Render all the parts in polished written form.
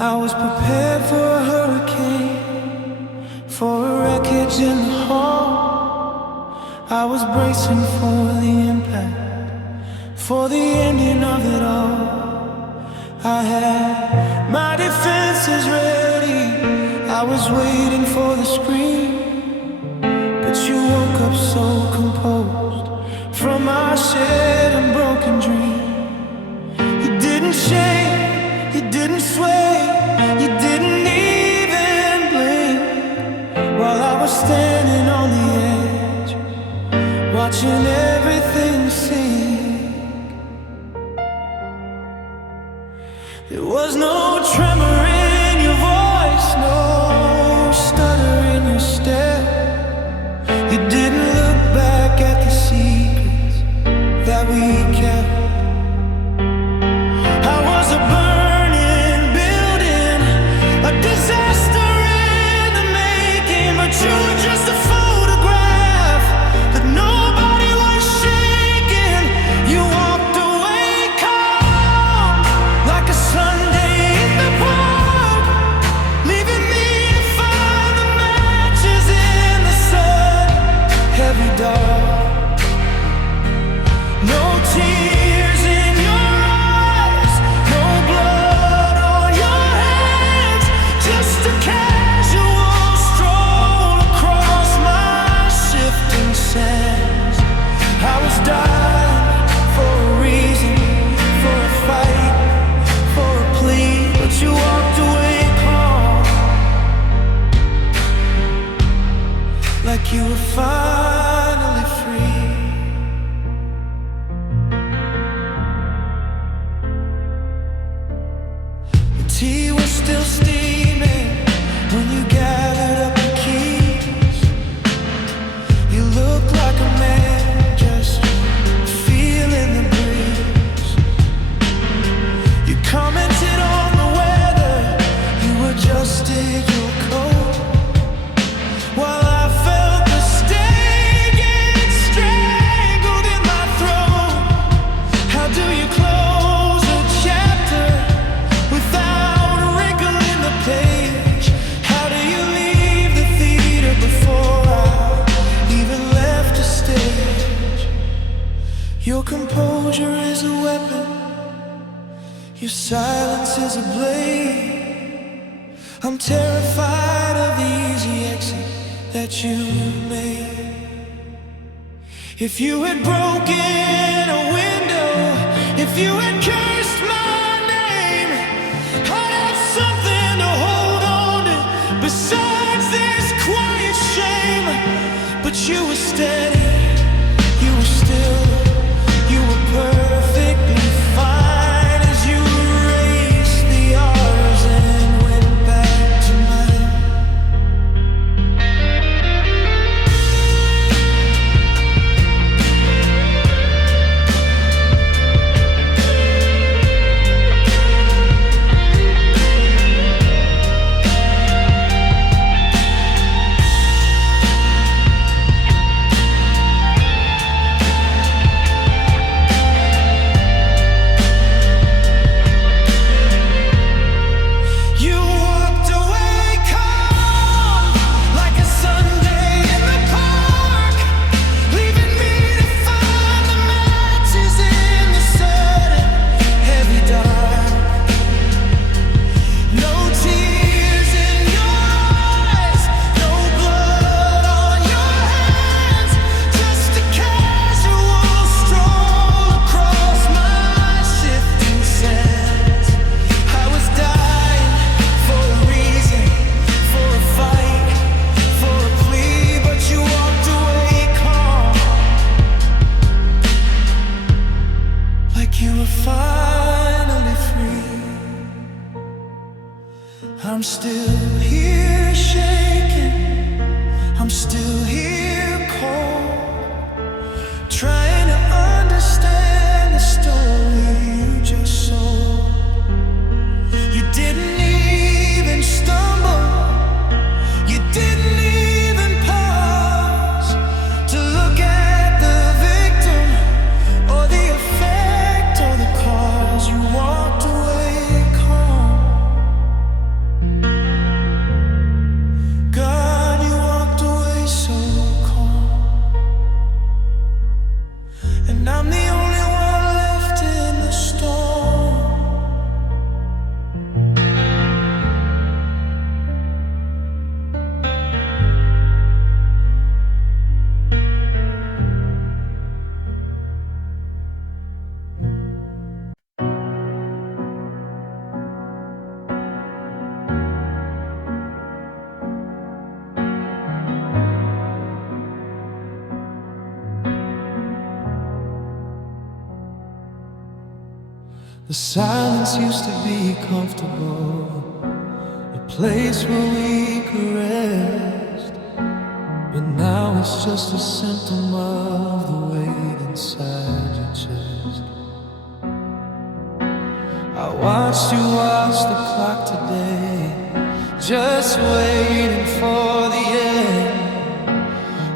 I was prepared for a hurricane, for a wreckage in the hall. I was bracing for the impact, for the ending of it all. I had my defenses ready, I was waiting for the scream. But you woke up so composed from our shared and broken dream. You didn't shake, you didn't sway, you didn't even blink. While I was standing on the edge, watching everything sink. There was no tremor in your voice, no stutter in your step. You didn't look back at the secrets that we kept. I was a burning building, a disaster in the making, but you were just a photograph that nobody was shaking. You walked away calm, like a Sunday in the park, leaving me to find the matches in the sun. Heavy dark, no tears in your eyes, no blood on your hands, just a casual stroll across my shifting sands. I was dying for a reason, for a fight, for a plea, but you walked away calm, like you were finally free. The tea was still steaming when you gathered up the keys. You looked like a man just feeling the breeze. You commented on the weather, you adjusted your coat, while I felt the sting get strangled in my throat. How do you close a chapter without a wrinkle in the page? How do you leave the theater before I even left the stage? Your composure is a weapon, your silence is a blade. I'm terrified of the easy exit that you made. If you had broken a window, if you had cursed my name, I'd have something to hold on to besides this quiet shame. But you were steady, you were still, you were perfectly fine as you erased the hours and went back to mine. You walked away calm, like a Sunday in the park, leaving me to find the matches in the sudden heavy dark. No tears in your eyes, no blood on your hands, just a casual stroll across my shifting sands. I was dying for a reason, for a fight, for a plea, but you walked away calm, like you were finally free. I'm still here shaking, I'm still here cold, trying to understand the story you just sold. You didn't even stumble, you didn't even pause to look at the victim or the effect or the cause. You walked away calm, The silence used to be comfortable, a place where we could rest. But now it's just a symptom of the weight inside your chest. I watched you watch the clock today, just waiting for the end,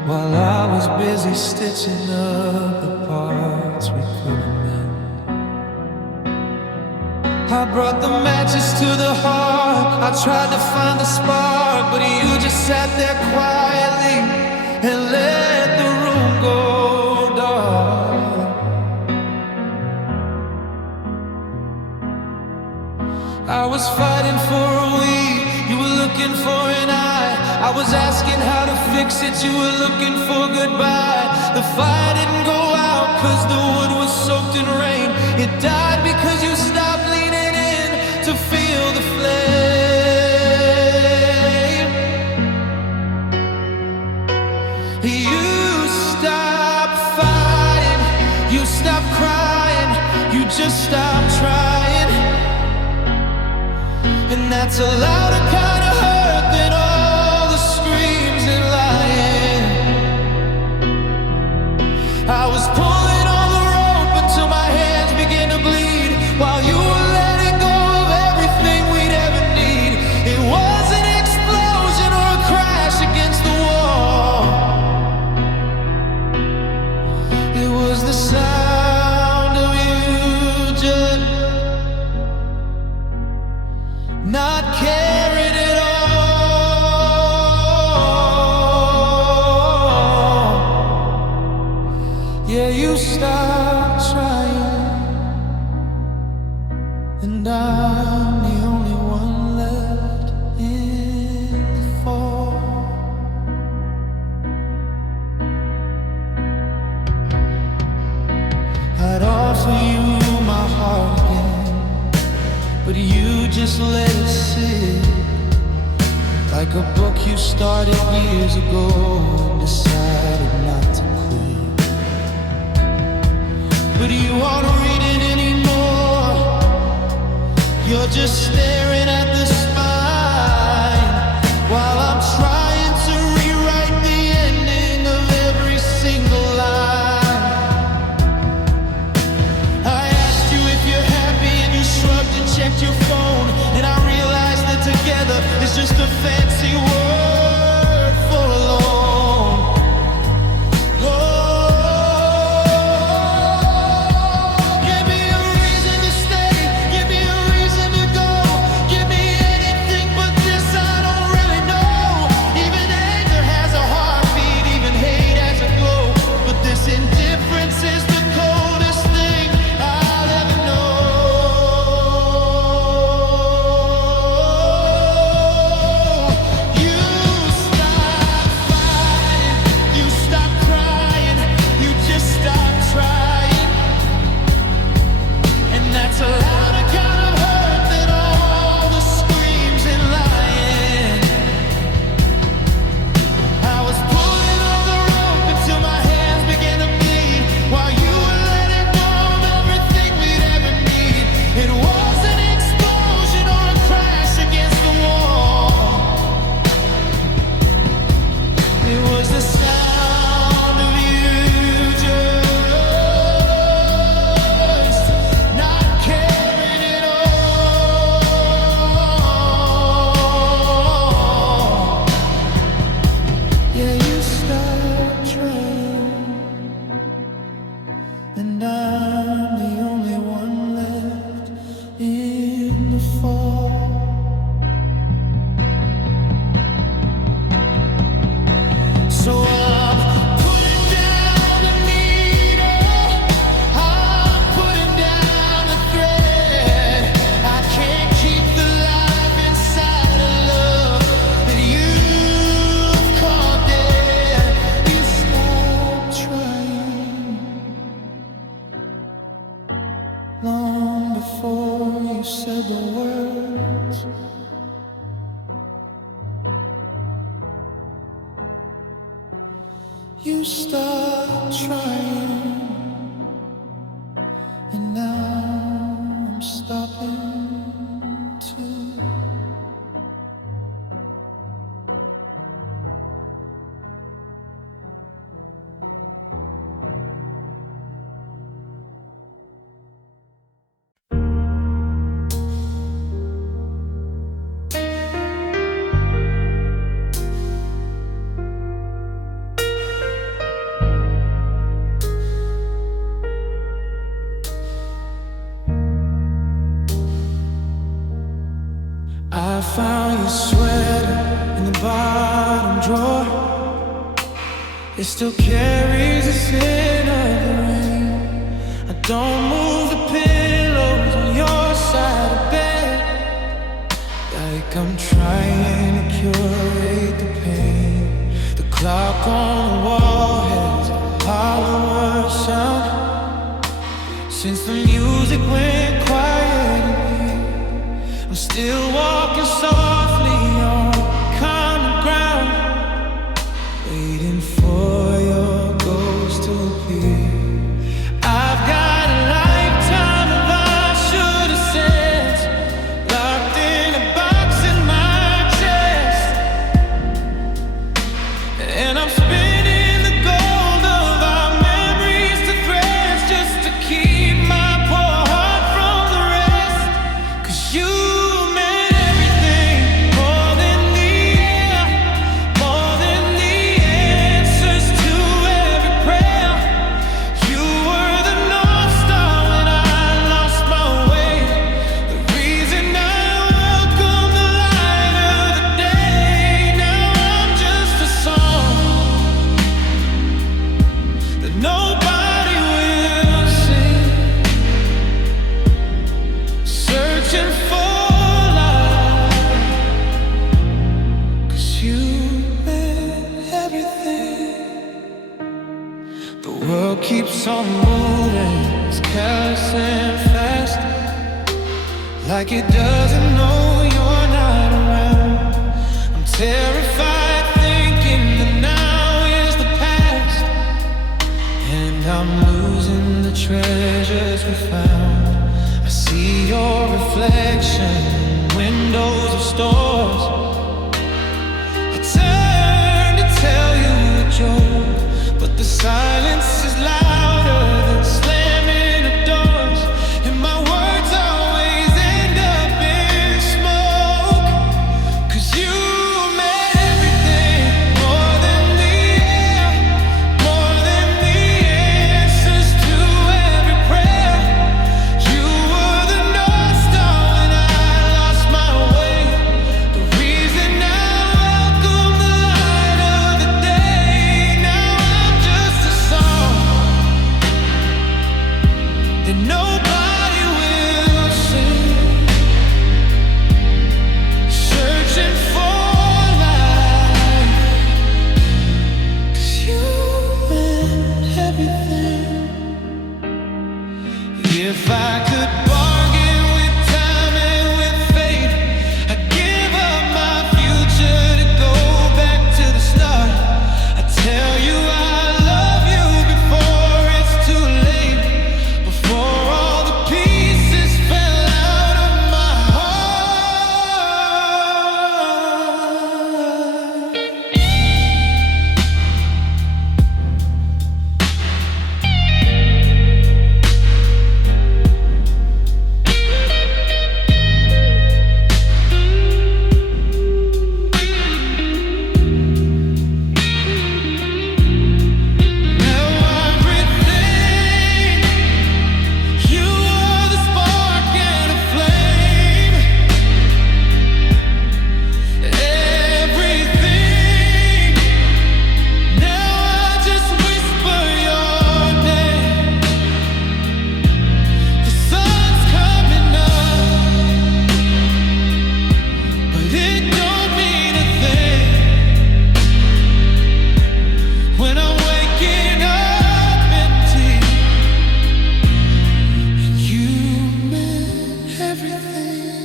while I was busy stitching up the parts we couldn't mend. I brought the matches to the heart, I tried to find the spark, but you just sat there quietly and let the room go dark. I was fighting for a week, you were looking for an eye. I was asking how to fix it, you were looking for goodbye. The fire didn't go out cause the wood was soaked in rain. It died because you stopped leaning in to feel the flame. You stopped fighting, you stopped crying, you just stopped trying. And that's a louder kind of hurt than all the screams and lying. I was pulling on the rope until my hands began to bleed, while you were letting go of everything we'd ever need. It was an explosion or a crash against the wall. It was the sound of you just not caring at all. Yeah, you stopped trying, and I'm the only one left in the fall. I'd offer you my heart again, but you just let it sit, like a book you started years ago and decided not to quit. But you aren't reading anymore, you're just staring at the spine, while I'm trying to rewrite the ending of every single line. I asked you if you're happy and you shrugged and checked your phone, and I realized that together is just a fancy word for alone. Oh, give me a reason to stay, give me a reason to go, give me anything but this, I don't really know. Even anger has a heartbeat, even hate has a glow, but this indifference is the coldest thing I'll ever know. You stopped fighting, you stopped crying, you just stopped trying. And that's a louder kind of hurt than all the screams and lying. I was pulling on the rope until my hands began to bleed, while you were letting go of everything we'd ever need. It was an explosion or a crash against the wall. It was the sound of you just not caring at all. Yeah, you stopped trying, and I'm the only one left in the fall. So I'm putting down the needle, I'm putting down the thread. I can't keep the life inside of love that you've called dead. You stopped trying long before you said the words. You stopped trying, and now I'm It still carries the scent of the rain. I don't move the pillows on your side of bed, like I'm trying to curate the pain. The clock on the wall has a hollower sound since the music went quiet in here. I'm still walking softly on common ground, waiting for your ghost to appear. I've got a lifetime of I should have said, locked in a box in my chest, and I'm spinning the gold of our memories to threads just to keep my poor heart from the rest. 'Cause you meant everything, more than the air, more than the answers to every prayer. You were the North Star when I lost my way, the reason I welcome the light of the day. Now I'm just a song that nobody will sing, searching for life. 'Cause you meant everything. The world keeps on moving, it's callous and fast, like it doesn't know you're not around. I'm terrified thinking that now is the past, and I'm losing the treasures we found. I see your reflection in windows of stores. I turn to tell you a joke, but the silence is louder than slamming of doors, and my words always end up in smoke. 'Cause you meant everything, more than the air, more than the answers to every prayer. You were the North Star when I lost my way, the reason I welcome the light of the day. Now I'm just a song that nobody will sing, searching for life. 'Cause you meant everything. If I could bargain with time and with fate, I'd give up my future to go back to the start. I tell you I love you before it's too late, before all the pieces fell out of my heart. Now everything, you are the spark and a flame. Everything, now I just whisper your name. The sun's coming up, but it don't mean a thing when I'm waking up empty. And you meant everything.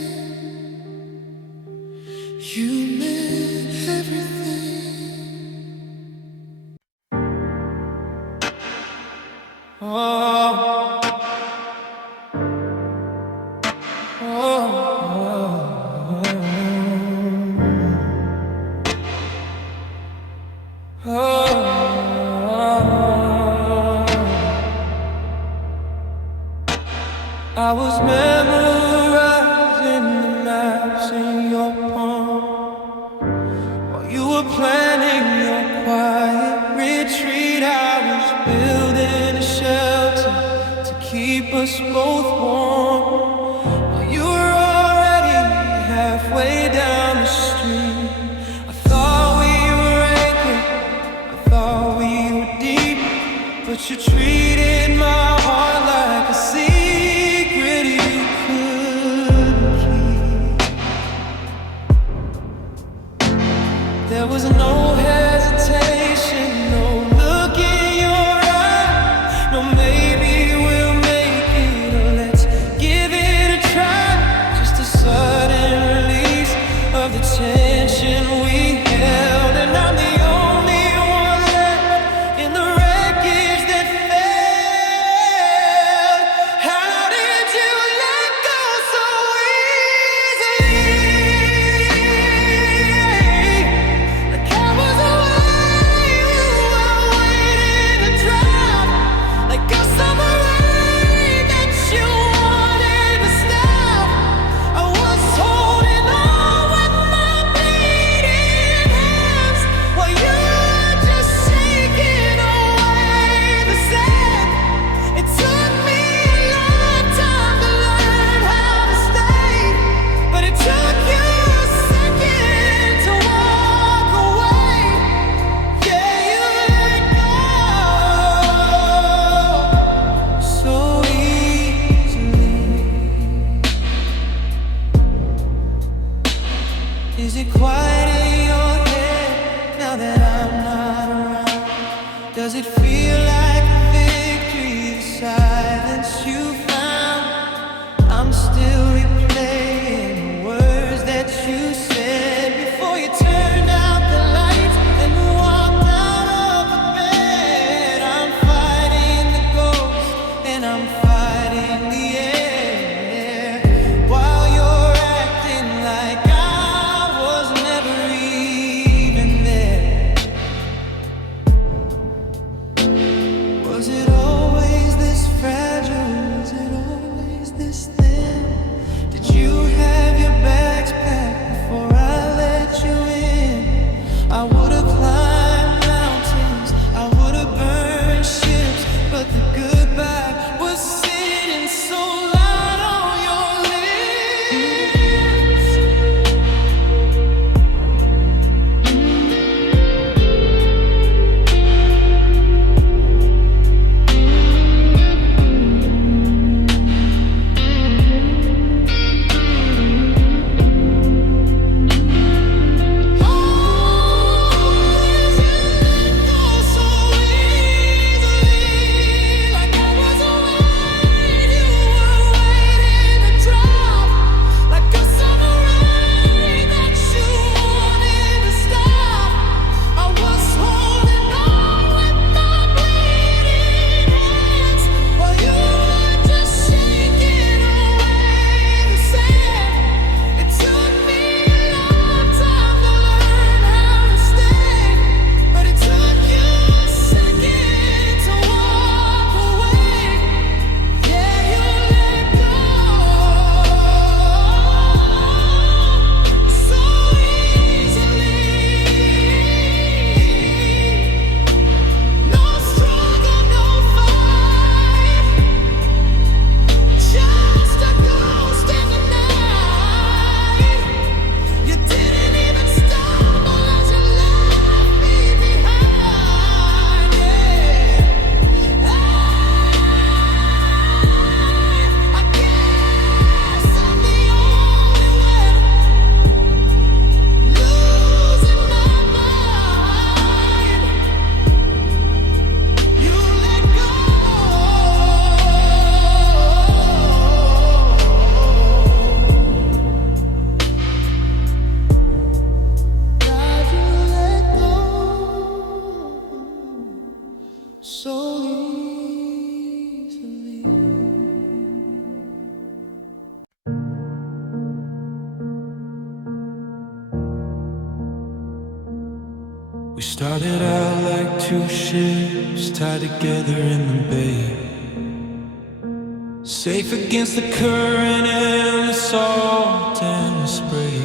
You meant everything. Oh, oh, oh, oh. I was memorizing the maps in your palm while you were planning your quiet retreat. I was building a shelter to keep us both warm while you were already halfway down the street. I thought we were anchored, I thought we you treated my heart like a secret you couldn't keep. There was no hesitation, no look in your eye, no maybe we'll make it, or let's give it a try. Just a sudden release of the tension we held, and I'm the only one left in the wreckage that failed. How did you let go so easily? Like I was away, you were waiting to drop, like a summer rain that you wanted to stop. I was holding on with my bleeding hands while you were just shaking away the sand. It took me a lifetime to learn how to stay, but it took you a second to walk away. Yeah, you let go so easily. Is it quiet in your head now that I'm not around? Does it feel like a victory, the silence you found? I'm still replaying the words that you said before you turned out the lights and walked out of the bed. I'm fighting the ghost and I'm fighting the air, while you're acting like I was never even there. Was it always this fragile? Was it always this thin? Did you have your bags packed before I let you in? I would've climbed mountains, I would've burned ships, but the goodbye was sitting so loud on your lips. So easily. We started out like two ships tied together in the bay, safe against the current and the salt and the spray.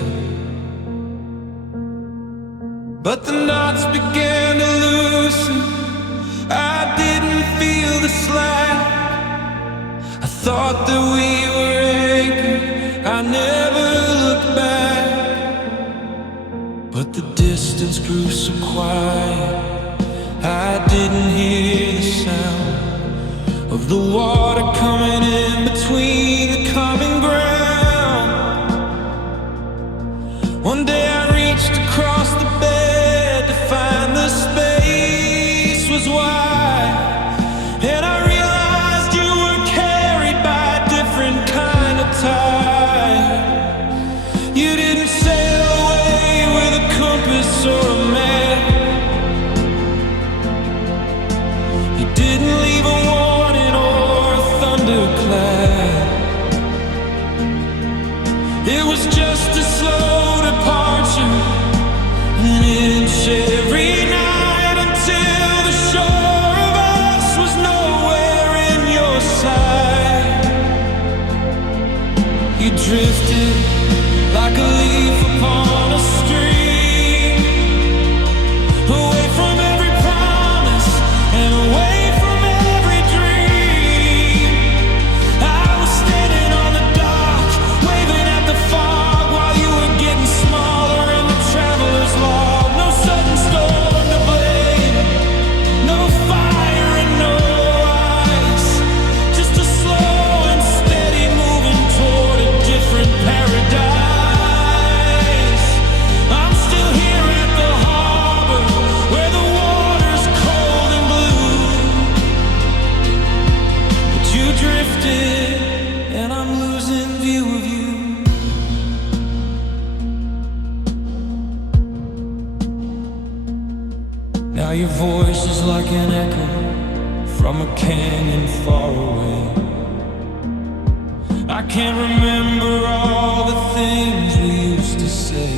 But the knots began to loosen, I didn't feel the slack. I thought that we were anchored, I never looked back. But the distance grew so quiet, I didn't hear the sound. of the water coming in between the common ground. One day I reached across the bed to find the space was wide, and I realized you were carried by a different kind of tide. You didn't sail away with a compass or a map. You didn't leave a warning or a thunderclap. It was just a slow departure, an inch every night, until the shore of us was nowhere in your sight. You drifted like a leaf upon a stream, away from every promise and away from every dream. I was standing on the dock, waving at the fog, while you were getting smaller in the traveler's log. No sudden storm to blame, no fire and no ice, just a slow and steady moving toward a different paradise. I'm still here at the harbor, where the water's cold and blue, but you drifted and I'm losing view of you. Now your voice is like an echo from a canyon far away. I can't remember all the things we used to say.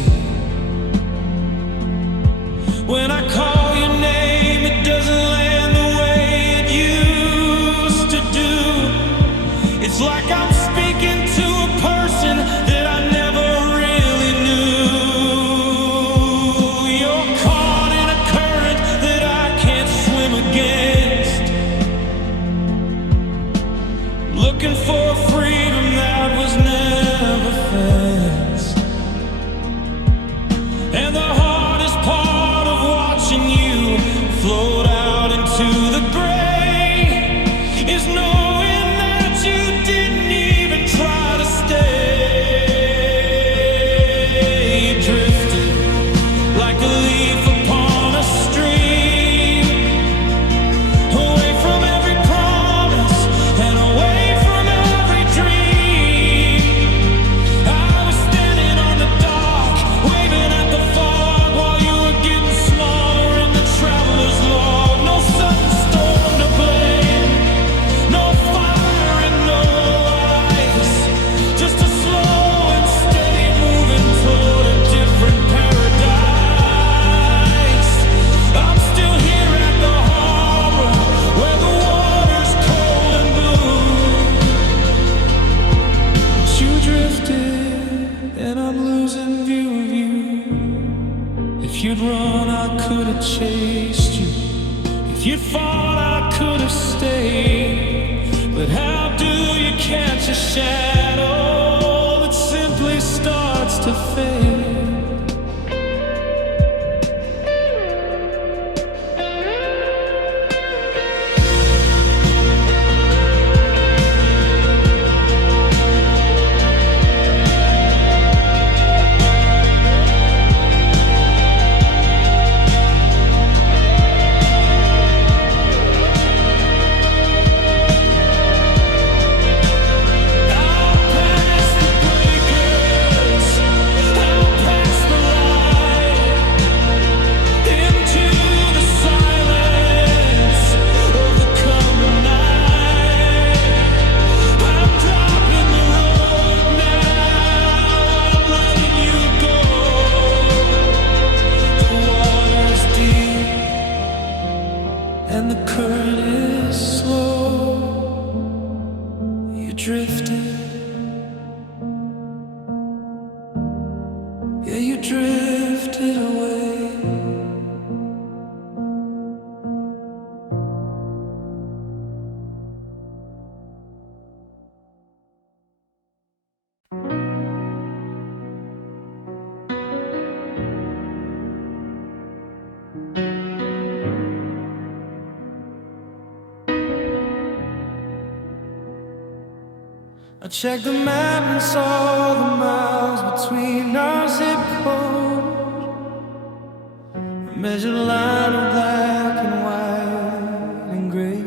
When I call your name, it doesn't land the way it used to do. It's like I'm speaking to a person that I never really knew. You're caught in a current that I can't swim against, looking for freedom that was never fenced. And the hardest part of watching you float out into the gray is knowing that you didn't even try to stay. You drifted like a leaf upon a stream, away from every promise and away from every dream. I was standing on the dock, waving at the fog, while you were getting smaller in the traveler's log. No sudden storm to blame, no fire and no ice, just a slow and steady moving toward a different paradise. I'm still here at the harbor, where the water's cold and blue, but you drifted and I'm losing view of you. If you'd run, I could have chased you. If you'd fall, I could have stayed. But how do you catch a shadow that simply starts to fade? I'll pass the breakers, I'll I checked the map and saw the miles between our zip codes. I measured a line of black and white and gray.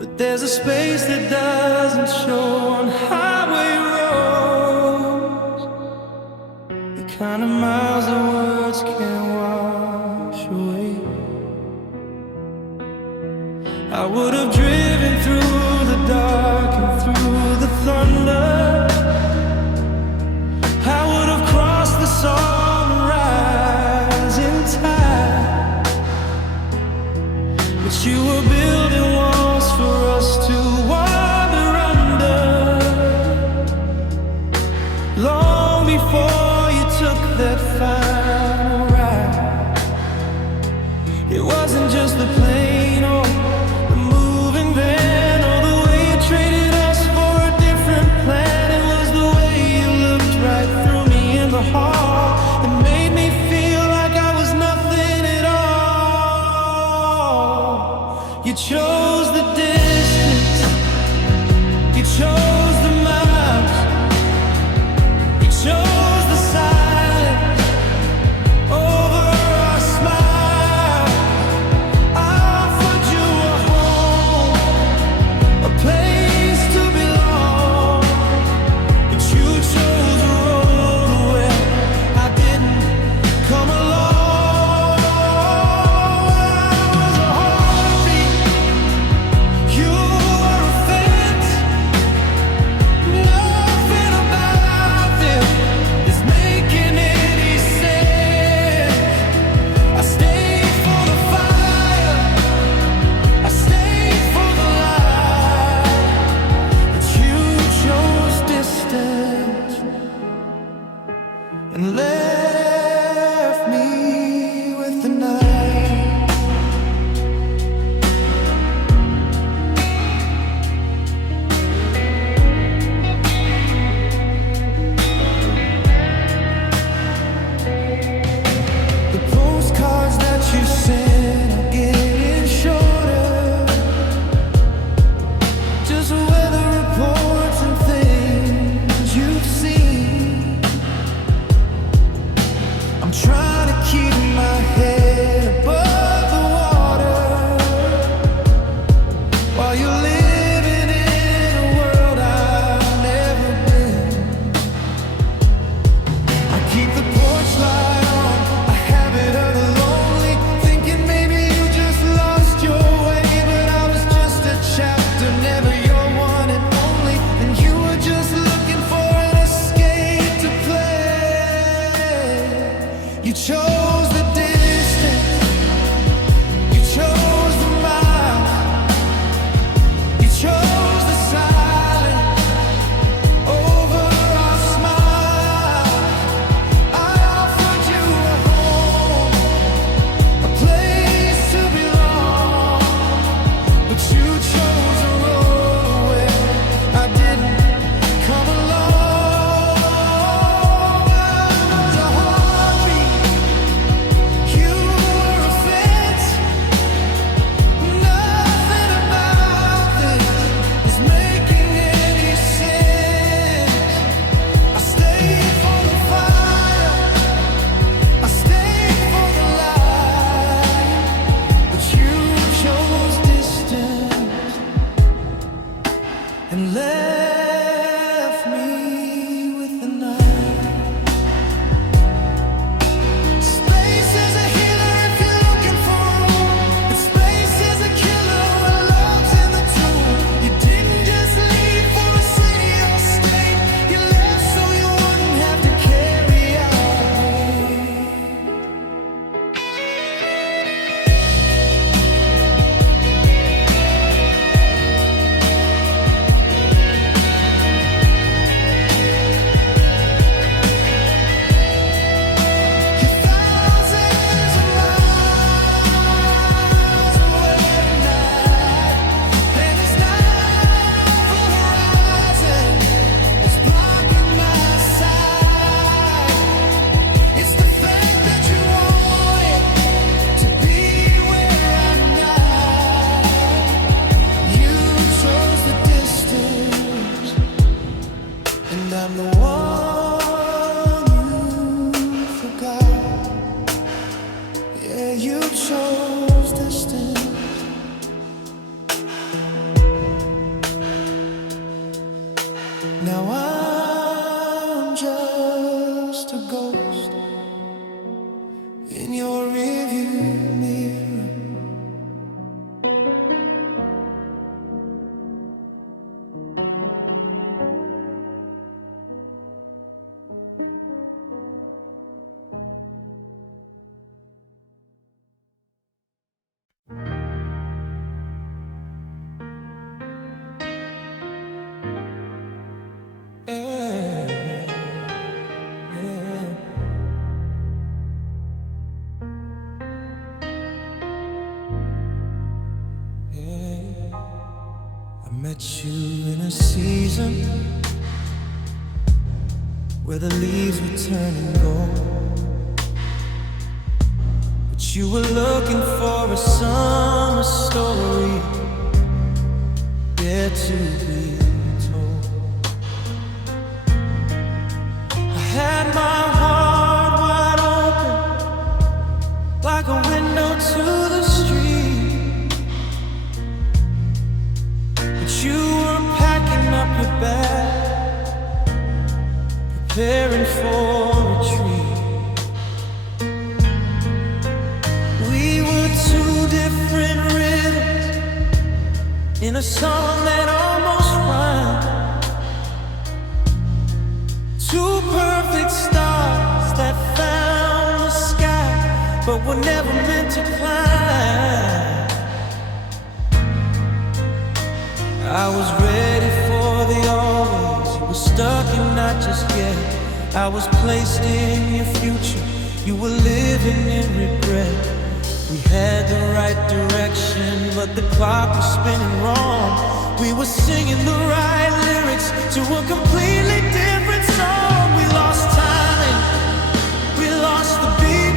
But there's a space that doesn't show on highway roads, the kind of miles that words can't wash away. I would have driven through the dark and through the thunder. I would have crossed the sunrise in time, but you were building walls for us to wander under, long before you took that final ride. It wasn't just the plane or the moving van or the way you traded us for a different plan. It was the way you looked right through me in the hall that made me feel like I was nothing at all. You chose the distance, you chose the miles, you chose the silence over our smile. I offered you a home, a place to belong, but you chose a road where I didn't come along. I was a heartbeat, you were a fence. Nothing about this is making any sense. I stayed for the fire, I stayed for the light, but you chose distance and left me with the night. The postcards that you sent are getting shorter, just weather reports and things you've seen. I'm trying to keep my head above the water while you're living in a world I've never been. I keep the porch light on, a habit of the lonely, thinking maybe you just lost your way, but I was just a chapter, never your one and only, and you were just looking for an escape to play. You chose the distance, you chose the miles, you chose the silence over our smile. I offered you a home, a place to belong, but you chose a road where I didn't come along. I was a heartbeat, chose distance. Now I'm just a ghost in your rearview mirror. I met you in a season where the leaves were turning gold, but you were looking for a summer story yet to be told. I had my heart wide open like a window to the street, but you were packing up your bag, preparing for retreat. We were two different rhythms in a song that almost rhymed. Two perfect stars that found the sky, but were never meant to climb. I was ready for the always. You were stuck and not just yet. I was placed in your future. You were living in regret. We had the right direction, but the clock was spinning wrong. We were singing the right lyrics to a completely different song. We lost time and we lost the beat.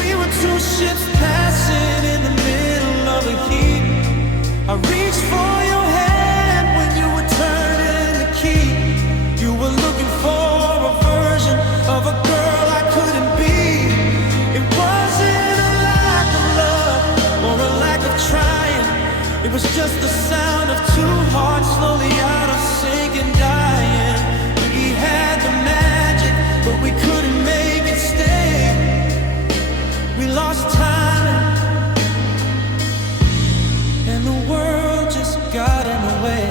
We were two ships passing in the middle of a heat. I reached for your hand when you were turning the key. You were looking for a version of a girl I couldn't be. It wasn't a lack of love or a lack of trying. It was just the sound of two hearts slowly out of sync and dying. We had the magic, but we couldn't make it stay. We lost time and the world just got in the way.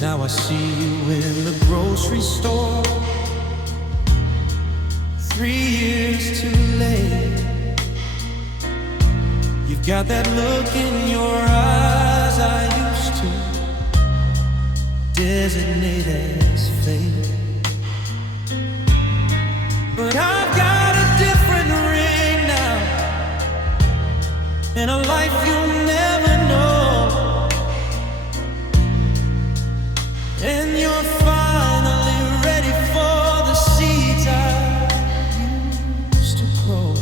Now I see you in the grocery store, 3 years too late. You've got that look in your eyes I used to designate as fate. But I've got a different ring now, and a life you'll never know. And you're finally ready for the seeds I used to grow.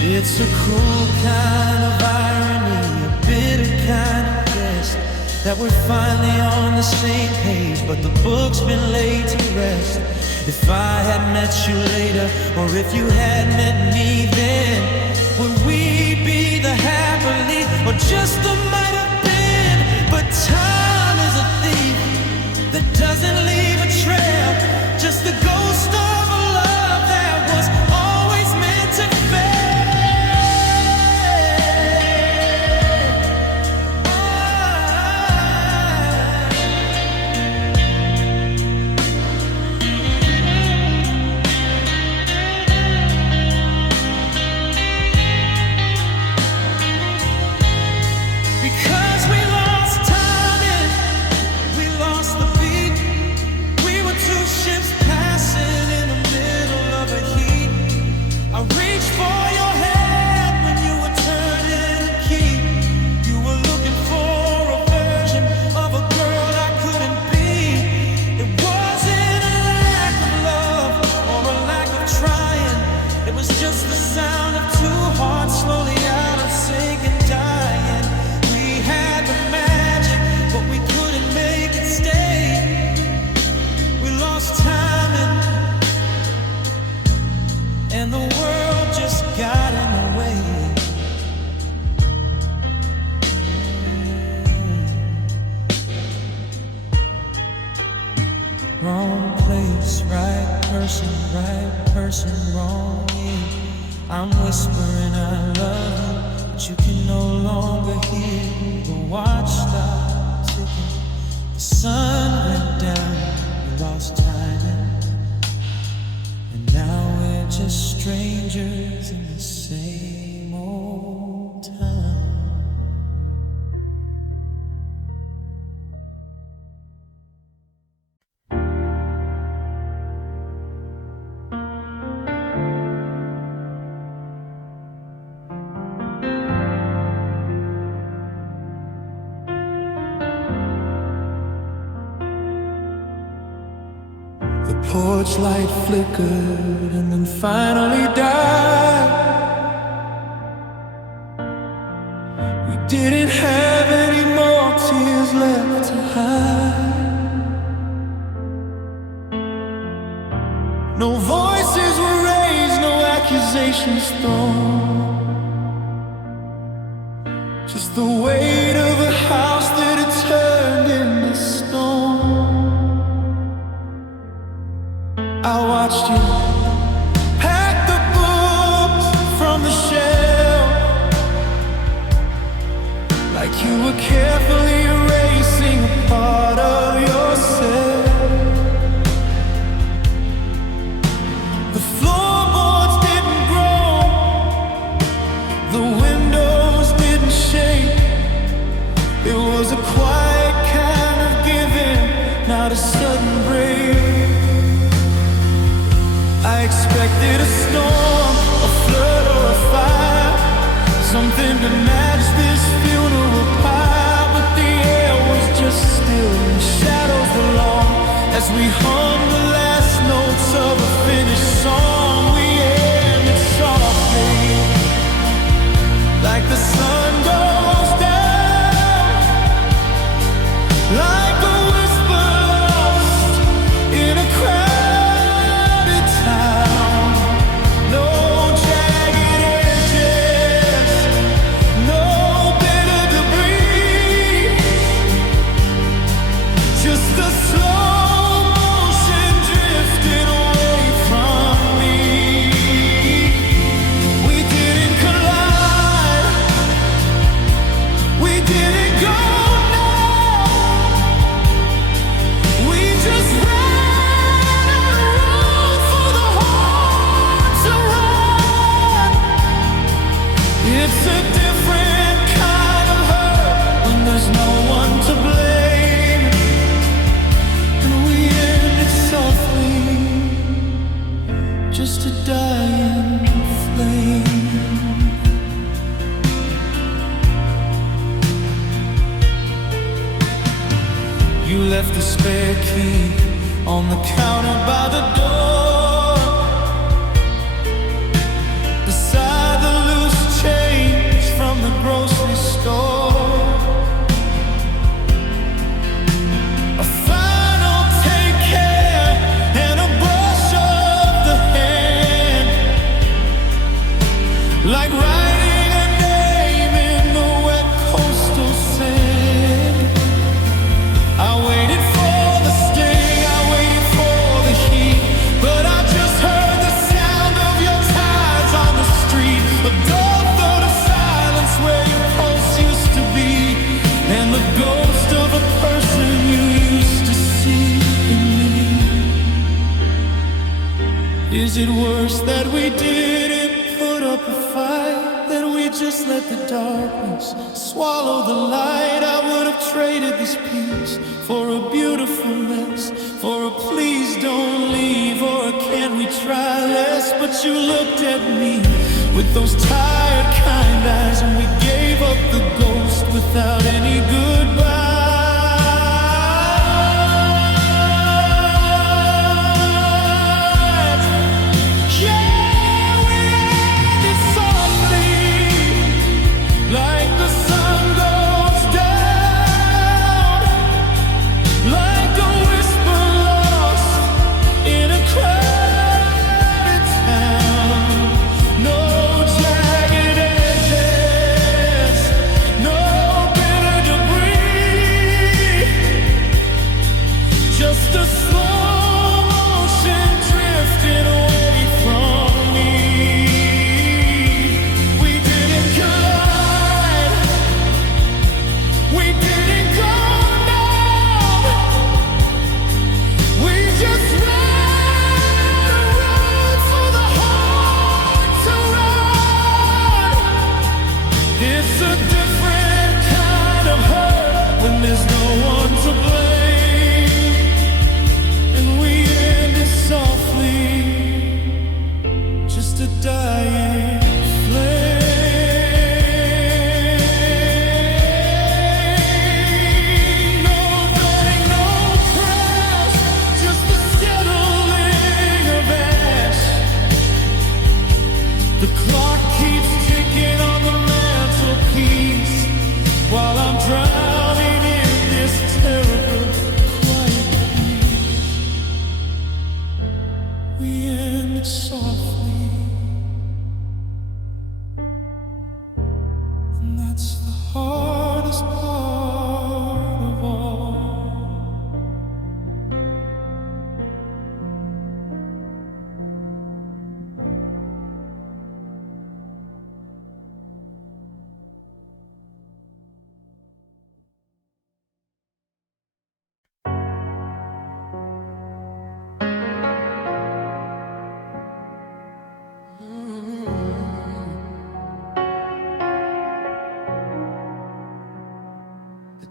It's a cruel kind of irony, a bitter kind of rest, that we're finally on the same page, but the book's been laid to rest. If I had met you later, or if you had met me then, would we be the happily, or just the might have been? But time is a thief that doesn't leave a trail, just the ghost of a love that was always meant to fail. person right, person wrong. Yeah. I'm whispering I love you, but you can no longer hear the watch stop ticking. The sun went down, we lost timing, and now we're just strangers in the same old town. Porch light flickered and then finally died. We didn't have any more tears left to hide. No voices were raised, no accusations thrown. Just the weight of a house that had turned into stone. I watched you pack the books from the shelf, like you were carefully erasing a part of yourself. The floorboards didn't groan, the windows didn't shake. It was a quiet kind of giving, not a sudden break. I expected a storm, a flood or a fire, something to match this funeral pyre. But the air was just still, the shadows were long, as we hummed the last notes of a finished song. We ended softly, like the sun goes down, like a whisper lost in a crowd. Just a dying flame. You left the spare key on the counter by the door, beside the loose change from the grocery store. Like writing a name in the wet coastal sand. I waited for the sting, I waited for the heat, but I just heard the sound of your tides on the street. A dull thud of silence where your pulse used to be, and the ghost of a person you used to see in me. Is it worse that we didn't put up a fight, that we just let the darkness swallow the light? I would have traded this peace for a beautiful mess, for a please don't leave, or a can we try less? But you looked at me with those tired kind eyes, and we gave up the ghost without any goodbye. Debris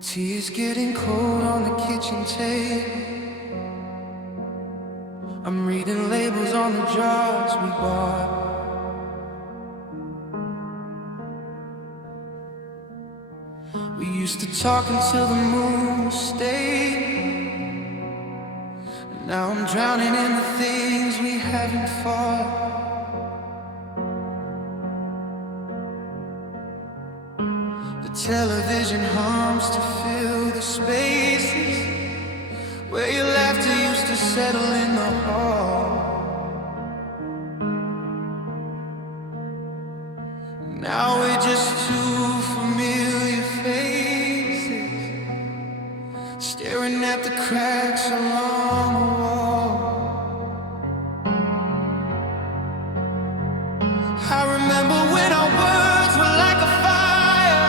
Tea is getting cold on the kitchen table. I'm reading labels on the jars we bought. We used to talk until the moon stayed. Now I'm drowning in the things we haven't fought. The television hums to fill the spaces where your laughter used to settle in the hall. Now we're just two familiar faces staring at the cracks along the wall. I remember when our words were like a fire,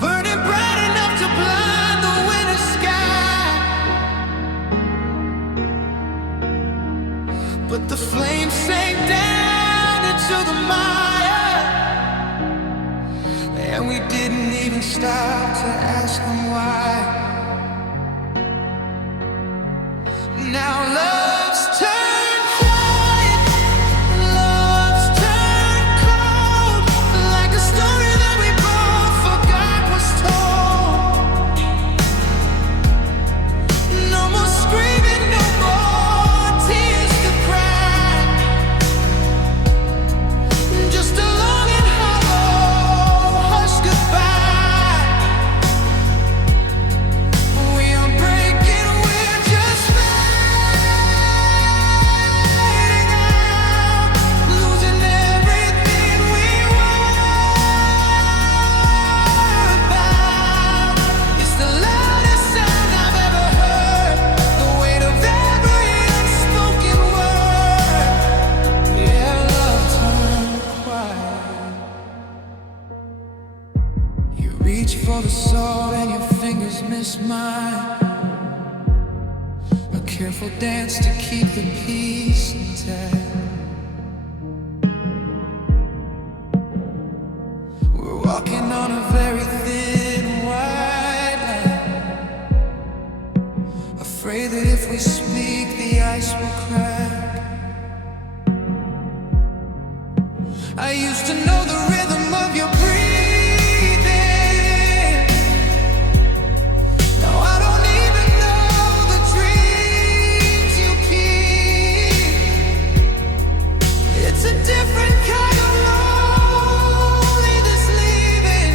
burning bright enough to blind the winter sky. But the flames sank down into the mire, and we didn't even stop to ask them why. Now love's turned quiet, love's turned cold, like a story that we both forgot was told. No more screaming, no more tears to cry, just a long and hollow hush goodbye. We are breaking, we're just fading out, losing everything we were about. It's the loudest sound I've ever heard, the weight of every unspoken word. Yeah, love turned quiet. You reach for the salt and your fingers miss mine. A careful dance to keep the peace intact. We're walking on a very thin white line, afraid that if we speak the ice will crack. I used to know the rhythm of your breathing. Now I don't even know the dreams you keep. It's a different kind of lonely that's leaving,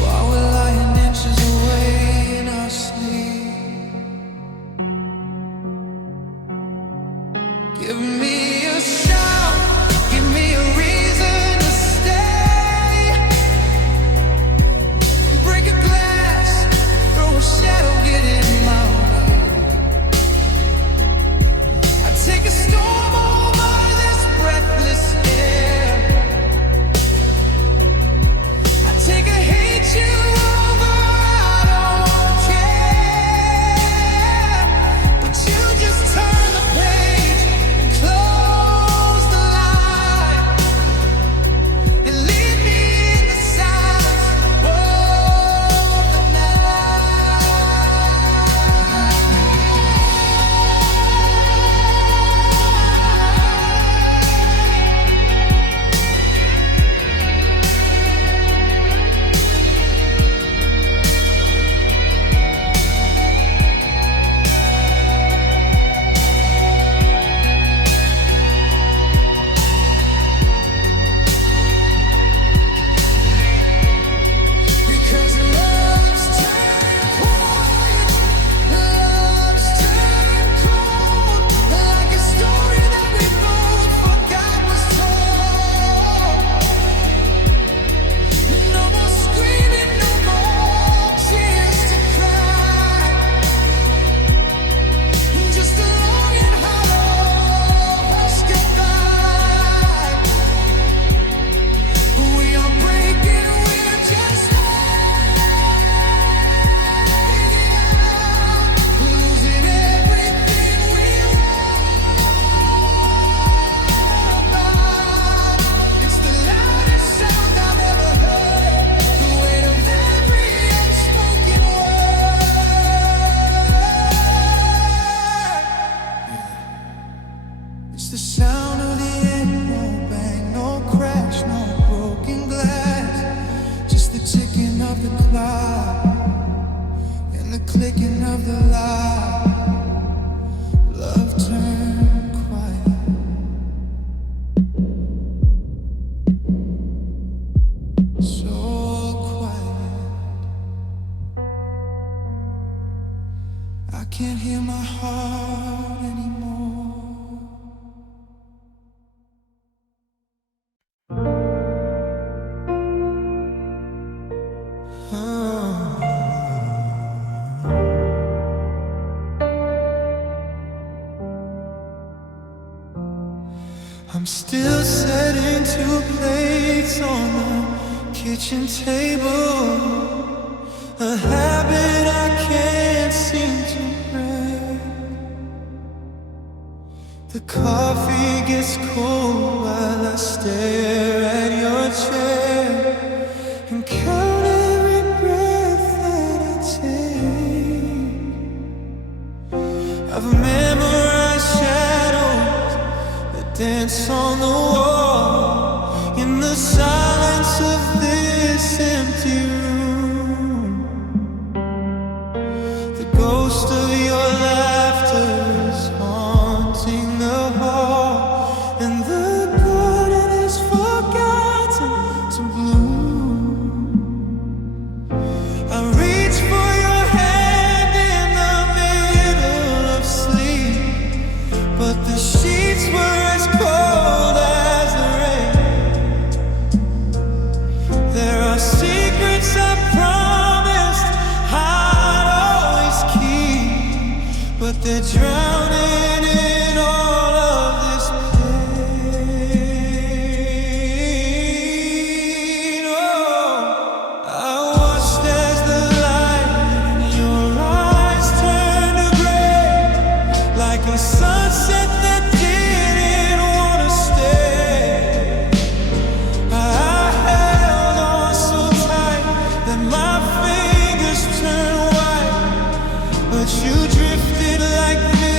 while we're lying inches away in our sleep. Give me a shout, give me a of the clock and the clicking of the lock. Love turned quiet. So quiet. I can't hear my heart anymore. I'm still setting 2 plates on the kitchen table, a habit I can't seem to break. The coffee gets cold while I stare at your chair and count every breath that I take. I've memorized shadows that dance on the wall in the silence of this empty room. The ghost of your laughter is haunting the hall, and the garden is forgotten to bloom. I reach for your hand in the middle of sleep, but the sheets were as cold as the rain. There are secrets I promised I'd always keep, but they're drowning in all of this pain. Oh, I watched as the light in your eyes turned to gray, like a sunset that didn't want to stay. I held on so tight that my fingers turned white, but you drifted like me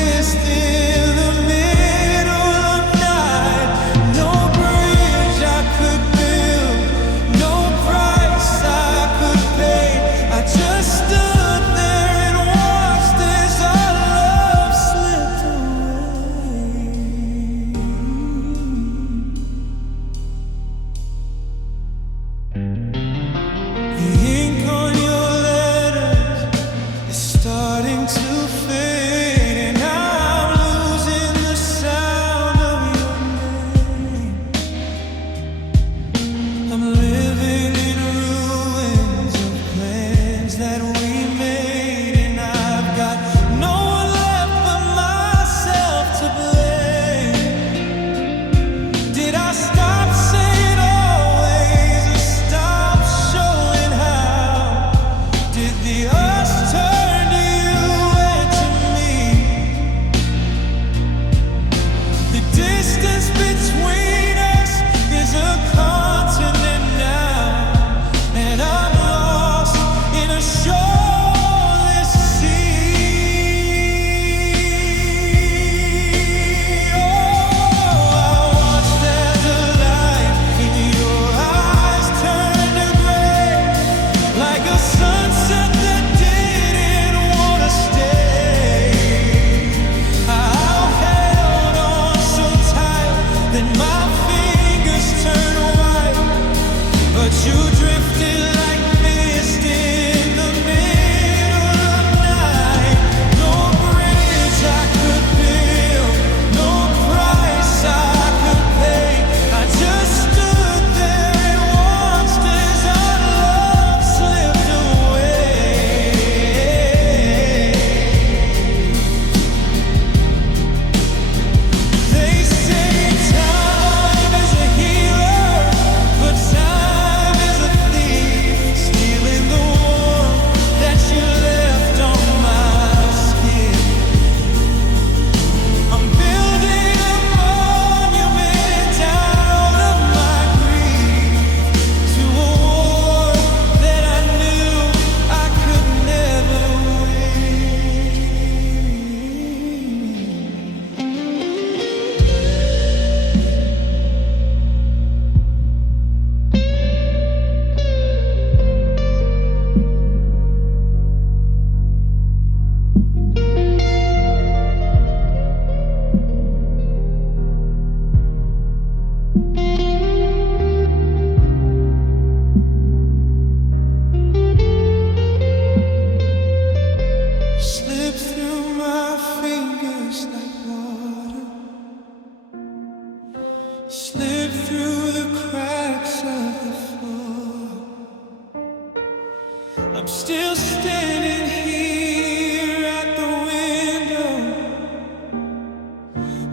I'm still standing here at the window,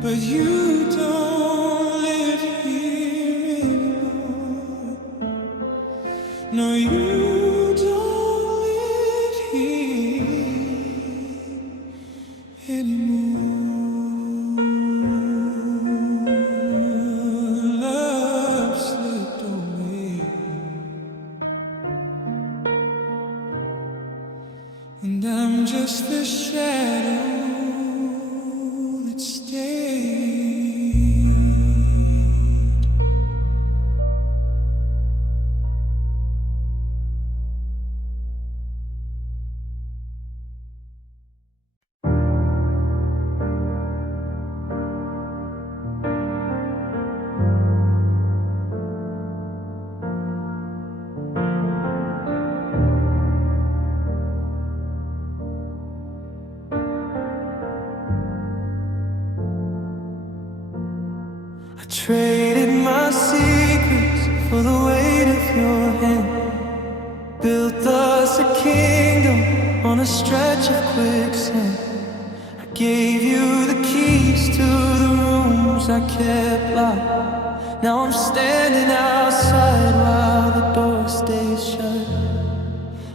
but you don't live here anymore. No, you don't live here anymore. Love slipped away, and I'm just the shadow that stayed. I traded my secrets for the weight of your hand, built us a kingdom on a stretch of quicksand. I gave you the keys to the rooms I kept locked. Now I'm standing outside while the door stays shut.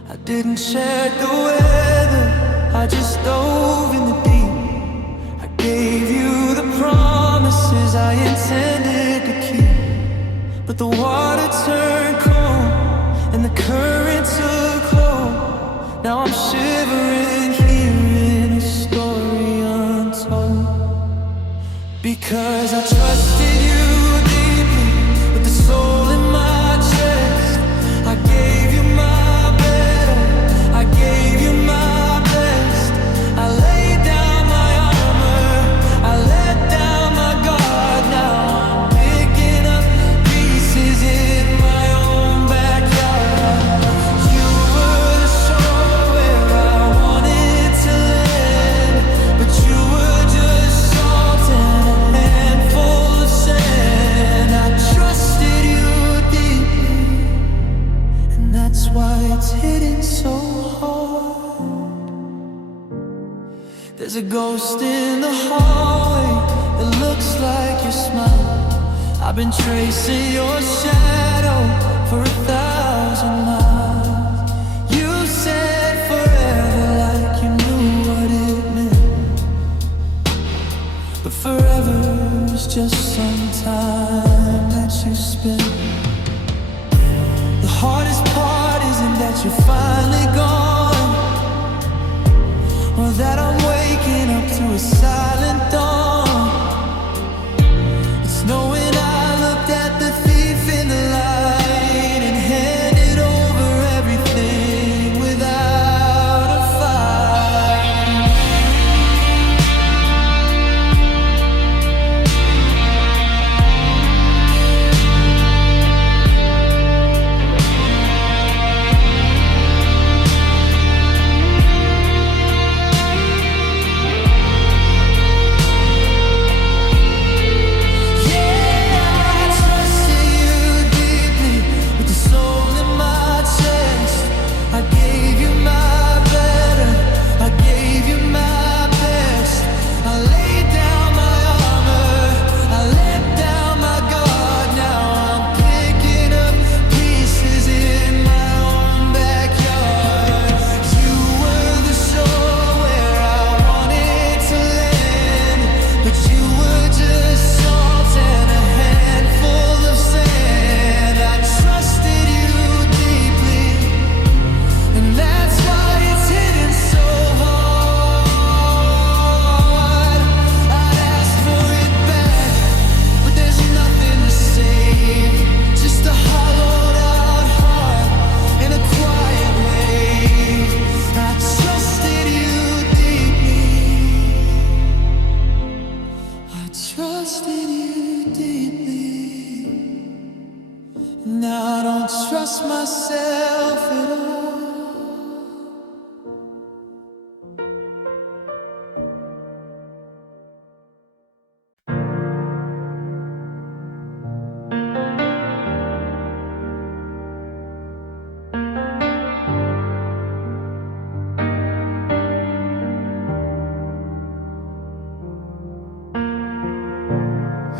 I didn't check the weather, I just dove in the deep. I gave you the promises I intended to keep, but the water turned cold and the current took hold. Now I'm shivering here in a story untold, because I trusted you deeply with the soul in my chest. I gave you my better, I gave you my best. I laid down my armor, I let down my guard. Now I'm picking up pieces in my own backyard. You were the shore where I wanted to land, but you were just salt and a handful of sand. I trusted you deeply, and that's why it's hitting so hard. There's a ghost in the hallway, it looks like your smile. I've been tracing your shadow for 1,000 miles. You said forever like you knew what it meant, but forever is just some time that you spend. The hardest part isn't that you're finally gone, or that I'm waking up to a silent dawn. It's knowing I looked at the thief in the light and handed over everything without a fight.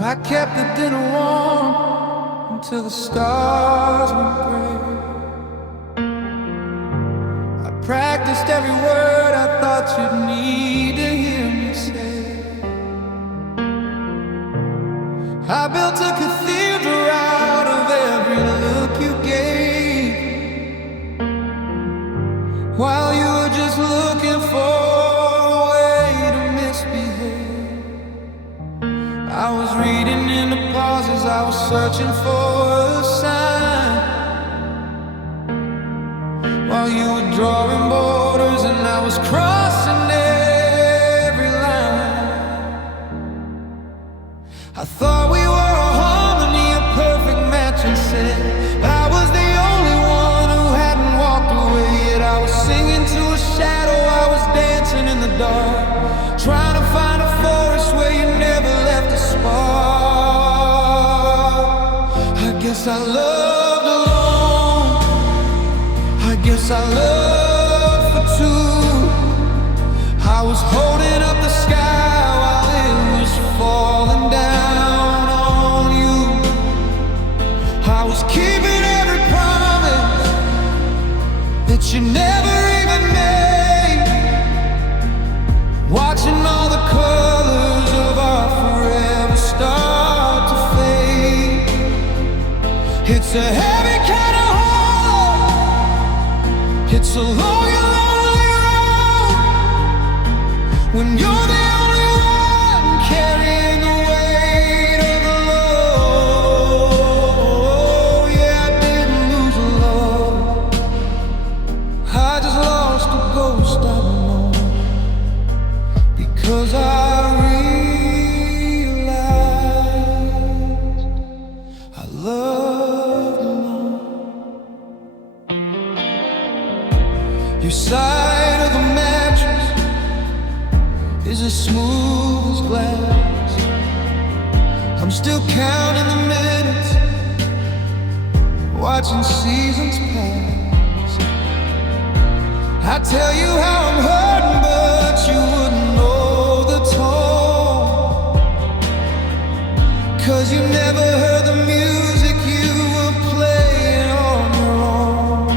I kept the dinner warm until the stars went gray. I practiced every word I thought you'd need to hear me say. I built a cathedral out of every look you gave, while you were just looking for a way to misbehave. I was reading in the pauses, I was searching for a sign, while you were drawing borders and I was crossing every line. I thought we were a harmony, a perfect match, and said I was the only one who hadn't walked away yet. I was singing to a shadow, I was dancing in the dark, trying to find a forest where you never left a spark. I guess I loved alone, I guess I loved for two. I was holding up the sky while it was falling down on you. I was keeping every promise that you never even made, watching all the colors of our forever start to fade. It's a heavy kind of heart, it's a long and lonely road, when you're the only one carrying the weight of the load. Yeah, I didn't lose a love, I just lost a ghost I know, because I realized I loved alone. Your side of the mattress is as smooth as glass. I'm still counting the minutes, watching seasons pass. I tell you how I'm hurting, but you wouldn't know the tone, 'cause you never heard the music you were playing on your own.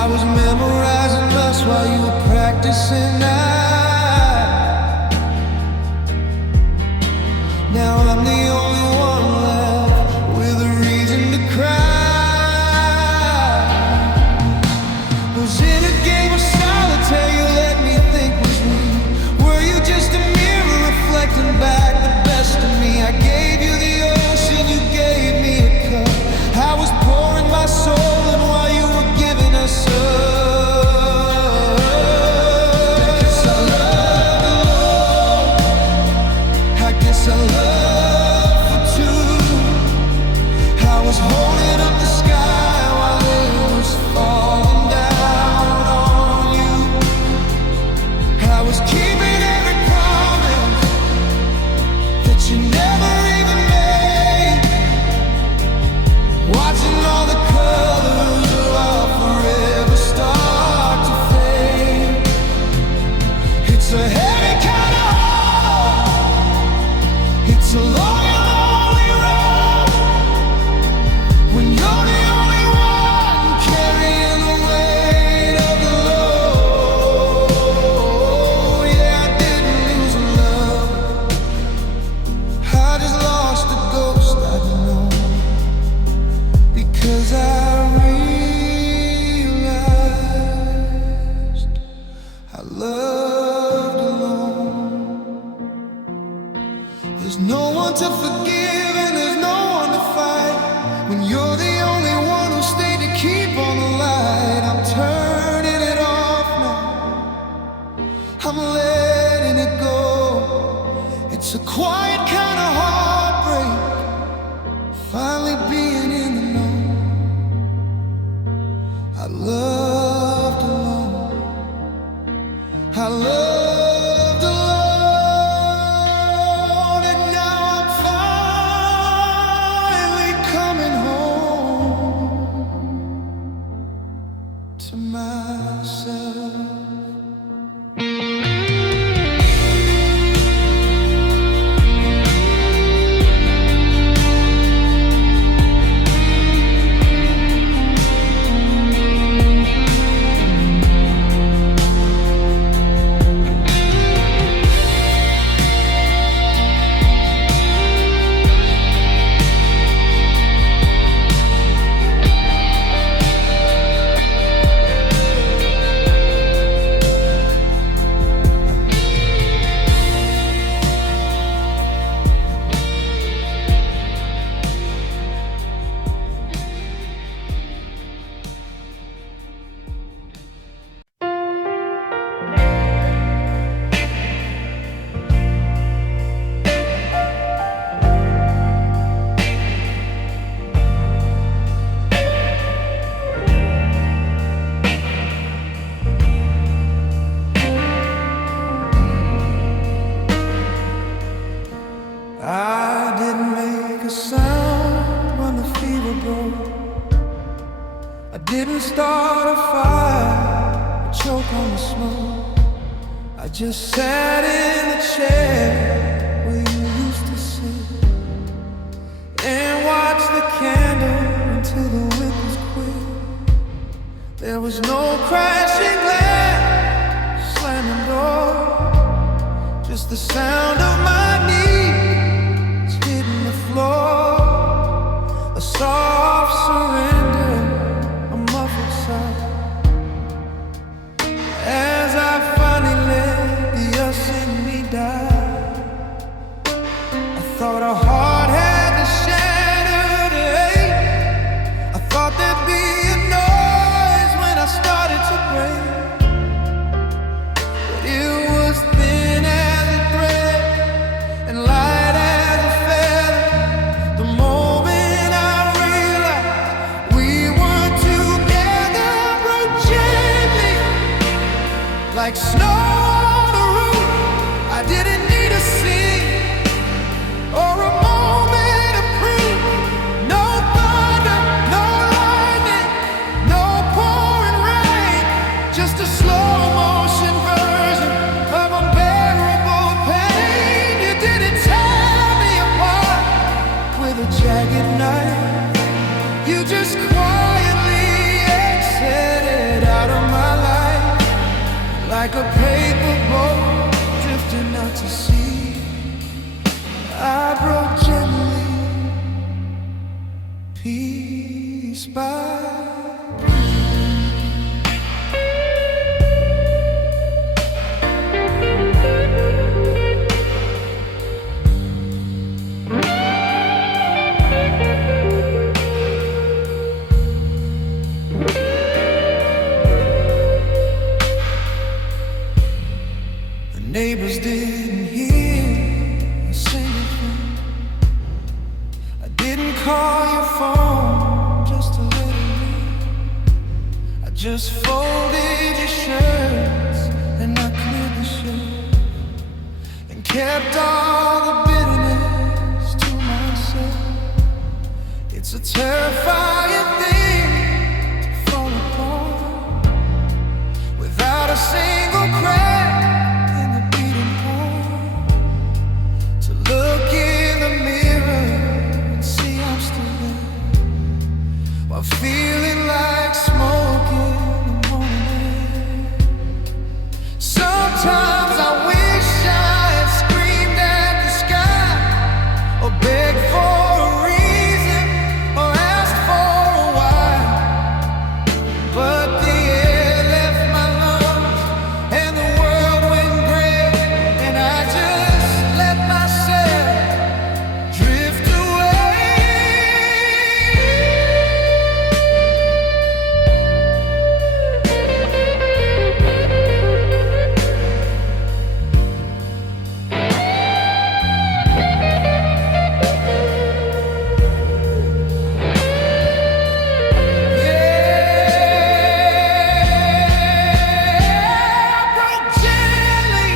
I was memorizing us while you were practicing that. Now I'm the only one left with a reason to cry. Was in a game of solitaire you let me think was me. Were you just a mirror reflecting back the best of me? I gave you the ocean, you gave me a cup. I was pouring my soul in while you were giving us up. I guess I love alone, I guess I love for two. I was holding up the sky while it was falling down on you. I was keeping every promise that you never even made, watching all the colors of our forever start to fade. It's a heavy kind of heart, it's a long and lonely road, when you're the only one carrying the weight of the load. Yeah, I didn't lose a love, I just lost a ghost I know, because I realized I loved alone. There's no one to forgive and there's no one to fight, when you're the only one who stayed to keep on the light. I'm turning it off now, I'm letting it go. It's a quiet kind of heartbreak, finally being in the know. I loved alone, I loved alone, and now I'm finally coming home to myself. start a fire, choke on the smoke. I just sat in the chair where you used to sit and watched the candle until the wick was quit. There was no crashing glass, slamming door, just the sound of my knees hitting the floor. A soft surrender, a muffled sigh, as I finally let the us in me die. I thought a heart had to shatter to ache. I thought there'd be a noise when I started to break, but it was thin as a thread and light as a feather. The moment I realized we were together, broke gently like snow on the roof. I didn't need a scene or a moment of proof. No thunder, no lightning, no pouring rain, just a slow motion version of unbearable pain. You didn't tear me apart with a jagged knife. You just quietly exited out of my life like a paper boat drifting out to sea. I broke gently, piece by neighbors didn't hear a single thing. I didn't call your phone just to let it ring. I just folded your shirts and I cleared the shelf and kept all the bitterness to myself. It's a terrifying thing to fall apart without a single crack. Look in the mirror and see I'm still there, while feeling like smoke in the morning. Sometimes I wish I had screamed at the sky, or begged for a reason, or asked for a why. But the air left my lungs and the world went gray, and I just let myself drift away. I broke gently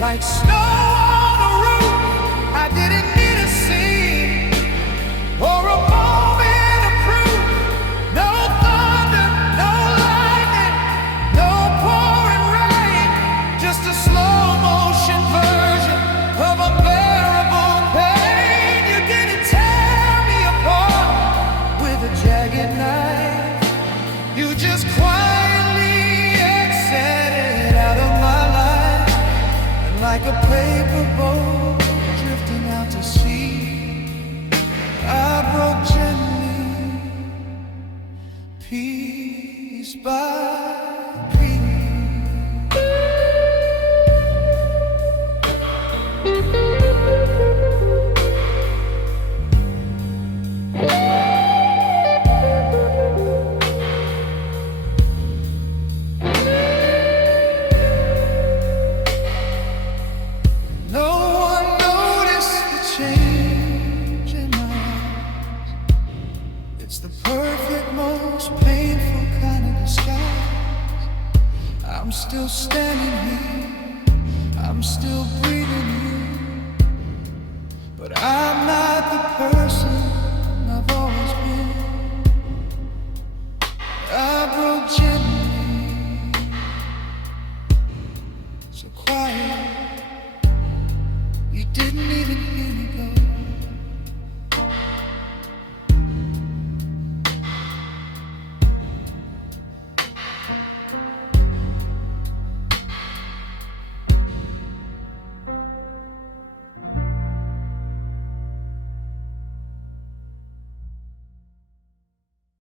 like snow on the roof. I didn't need a scene or a moment of proof. No thunder, no lightning, no pouring rain, just a slow motion version of unbearable pain. You didn't tear me apart with a jagged knife. You just quietly exited out of my life, and like a paper boat drifting out to sea, I broke gently, piece by piece. No one noticed the change in my eyes. It's the perfect, most painful kind of disguise. I'm still standing here, I'm still breathing you, but I'm not the person I've always been. watching.